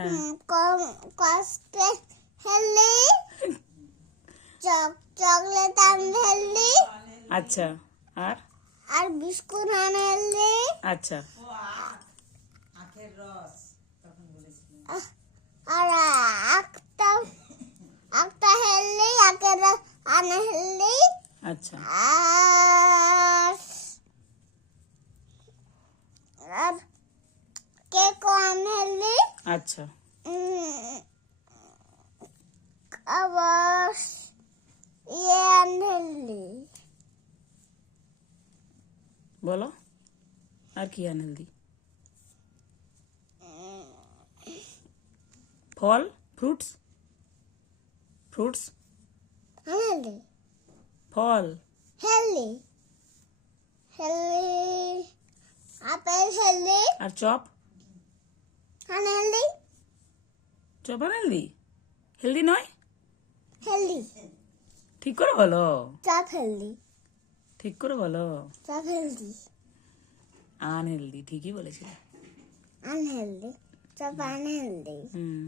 হ্যাঁ কম কষ্টে healthy chocolate আনতে হেলদি আচ্ছা আর আর বিস্কুট আনতে হেলদি আচ্ছা আর একটা একটা হেলদি আখের রস আনতে হেলদি আচ্ছা আর আর কেক আনতে হেলদি আচ্ছা আবার আনতে হেলদি বলো আর কি আনহেলদি ফল ফ্রুটস ফ্রুটস হেলদি ফল হেলদি হেলদি আপেল হেলদি আর chop unhealthy chop unhealthy healthy নয় হেলদি ঠিক করে বলো চপ হেলদি ঠিক করে বলো চপ হেলদি আনহেলদি ঠিকই বলেছিলে আনহেলদি চপ আনহেলদি হুম